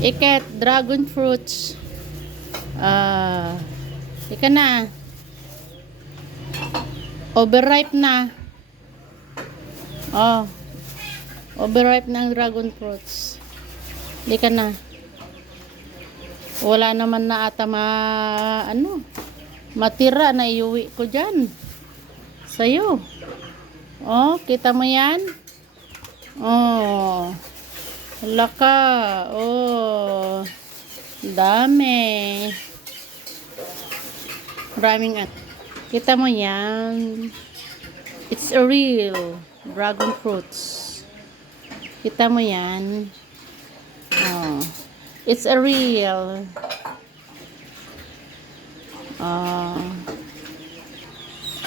Iket, dragon fruits. Ika na. Overripe na. Oh. Overripe na ang dragon fruits. Ika na. Wala naman na ata matira na iuwi ko dyan. Sa'yo. Oh, kita mo yan? Oh. Laka. Oh. Dami. Maraming kita mo yan. It's a real dragon fruits. Kita mo yan. Oh. It's a real. Oh.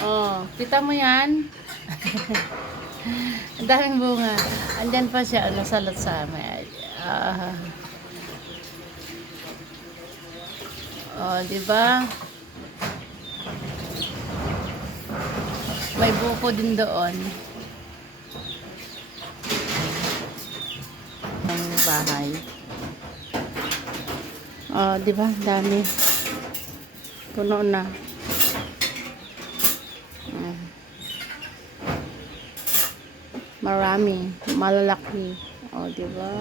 Oh, kita mo yan? Ang daming bunga. Andyan pa siya, nasalat sa amin. Oh, di ba? May buko din doon. Ang bahay. Oh, di ba? Dami. Puno na. Marami, malalaki. Oh, di ba?